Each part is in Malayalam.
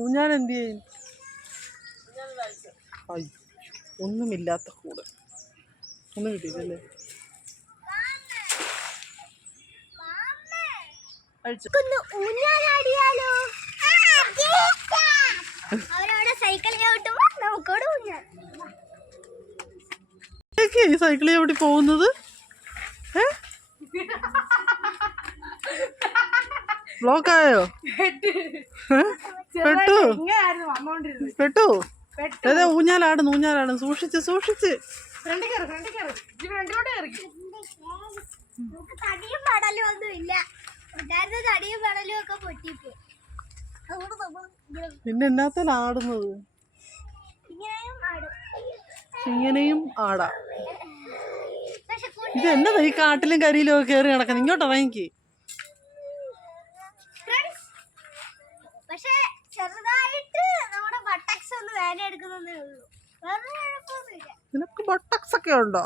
ഊഞ്ഞാൽ എന്ത് ചെയ്യും? ഒന്നുമില്ലാത്ത കൂടെ ഒന്നും കിട്ടിയില്ലല്ലേ? ഈ സൈക്കിൾ എവിടെ പോകുന്നത്? ബ്ലോക്കായോ? പെട്ടു ഏതാ? ഊഞ്ഞാലാണ്. സൂക്ഷിച്ച് പിന്നെ എന്നാത്തല്ല ആടുന്നത്? ഇങ്ങനെയും ആടാം. ഇത് എന്നതാ ഈ കാട്ടിലും കരിയിലും ഒക്കെ കയറി കിടക്കുന്നത്? ഇങ്ങോട്ട് ഇറങ്ങിക്ക്. പക്ഷെ ചെറുതായിട്ട് നമ്മുടെ ബട്ടക്സ് ഒന്ന് വേന എടുക്കുന്നേ ഉള്ളൂ. നിനക്ക് ബട്ടക്സ് ഒക്കെ ഉണ്ടോ?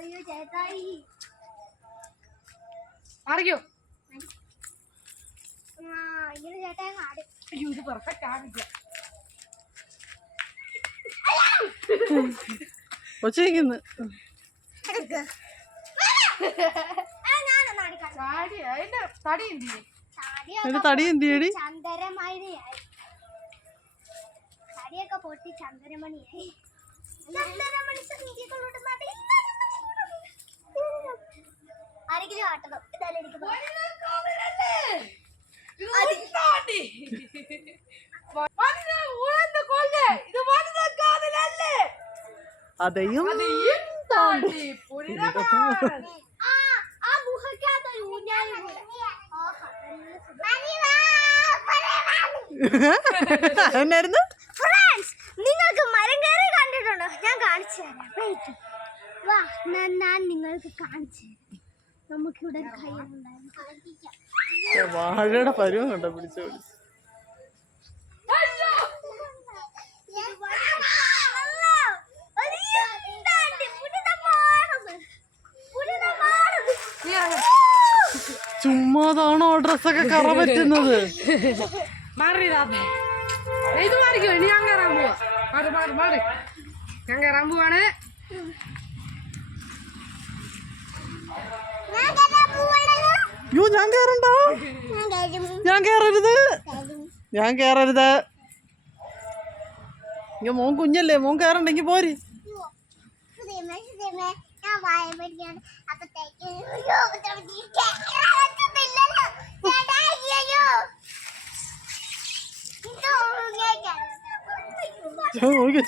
അയ്യോ ചേട്ടായി അറിയോ ഇങ്ങനെ ചേട്ടായി ആടും. അയ്യോ ഇത് പെർഫെക്റ്റ് ആവില്ല. ഒച്ചയ്ക്കുന്നു. തടി എന്തിയടി? തടിയൊക്കെ പൊട്ടി ചന്ദനമണിയായി. ആരെങ്കിലും ആട്ടണം. അതെയും നിങ്ങൾക്ക് മരം കയറി കണ്ടിട്ടുണ്ടോ? ഞാൻ കാണിച്ചു തരാം. വാ ഞാൻ നിങ്ങൾക്ക് കാണിച്ചു തരാം. നമുക്കിവിടെ വാഴയുടെ പരുവം കണ്ടോ? പിടിച്ചു ചുമ്മാതാണോ ഡ്രസ്സൊക്കെ കറ പറ്റുന്നത്? മാറിയതാ. ഇത് മാറിക്കോ. ഇനി ഞാൻ കയറാൻ പോവാ. മാറി ഞാൻ കയറാൻ പോവാണ്. യോ ഞാൻ കേറണ്ട. ഞാൻ കേറരുത്. മോൻ കുഞ്ഞല്ലേ, മോൻ കേറണ്ടെങ്കി പോര്.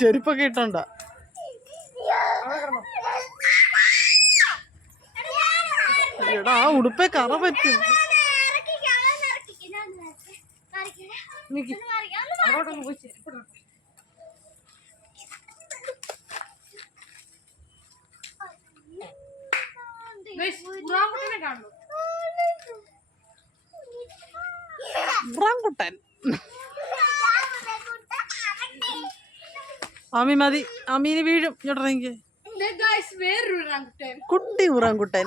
ചെരുപ്പൊക്കെ ഇട്ടണ്ട. എടാ ആ ഉടുപ്പേ കറ പറ്റും. ഉറാങ്കുട്ടൻ. ആമി മതി, ആമീന് വീഴും. ഇങ്ങോട്ടിറങ്ങി. കുട്ടി ഉറാങ്കുട്ടൻ.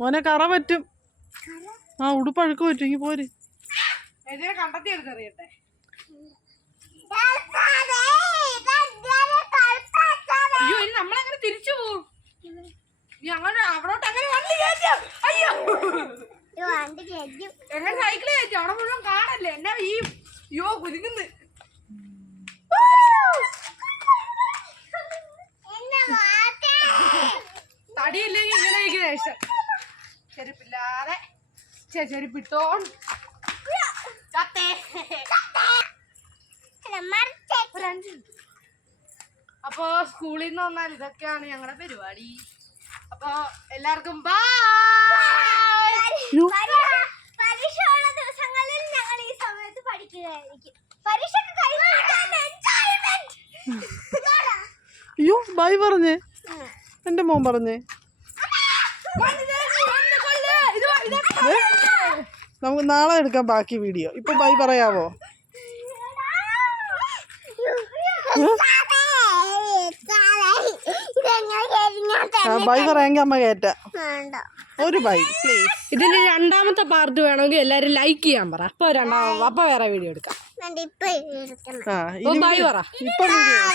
മോനെ കറ പറ്റും. ആ ഉടുപ്പ് അഴുക്ക് പറ്റും. ഇങ്ങ് പോര്. കണ്ടെത്തി എടുത്തറിയട്ടെ. അയ്യോ ഇനി നമ്മളങ്ങനെ തിരിച്ചു പോവും. ഞങ്ങൾ അവിടോട്ട് അങ്ങനെ വണ്ടി കയറ്റും. അയ്യോ എങ്ങനെ സൈക്കിള് കയറ്റും? അവിടെ മുഴുവൻ കാണല്ലേ. എന്നാ ഈ യോ കുരുങ്ങുന്നു. തടിയില്ലെങ്കിൽ ഇങ്ങനെ ശേഷം ചെരുപ്പില്ലാതെ ചെരുപ്പിട്ടോ. അപ്പൊ സ്കൂളിൽ നിന്ന് വന്നാൽ ഇതൊക്കെയാണ് ഞങ്ങളുടെ പരിപാടി. അപ്പൊ എല്ലാവർക്കും പരീക്ഷയുള്ള ദിവസങ്ങളിൽ ഞങ്ങൾ ഈ സമയത്ത് പഠിക്കുകയായിരിക്കും. പരീക്ഷ ബൈ പറഞ്ഞേ. എൻ്റെ മോൻ പറഞ്ഞേ. നമുക്ക് നാളെ എടുക്കാം ബാക്കി വീഡിയോ. ഇപ്പൊ ബൈ പറയാവോ? ബൈ പറയാമെങ്കിൽ അമ്മ കേറ്റ. ഒരു ബൈ പ്ലീസ്. ഇതിന്റെ രണ്ടാമത്തെ പാർട്ട് വേണമെങ്കിൽ എല്ലാരും ലൈക്ക് ചെയ്യാൻ പറ. അപ്പൊ വേറെ വീഡിയോ എടുക്കാം. ബൈ പറ. ഇപ്പൊ വീഡിയോ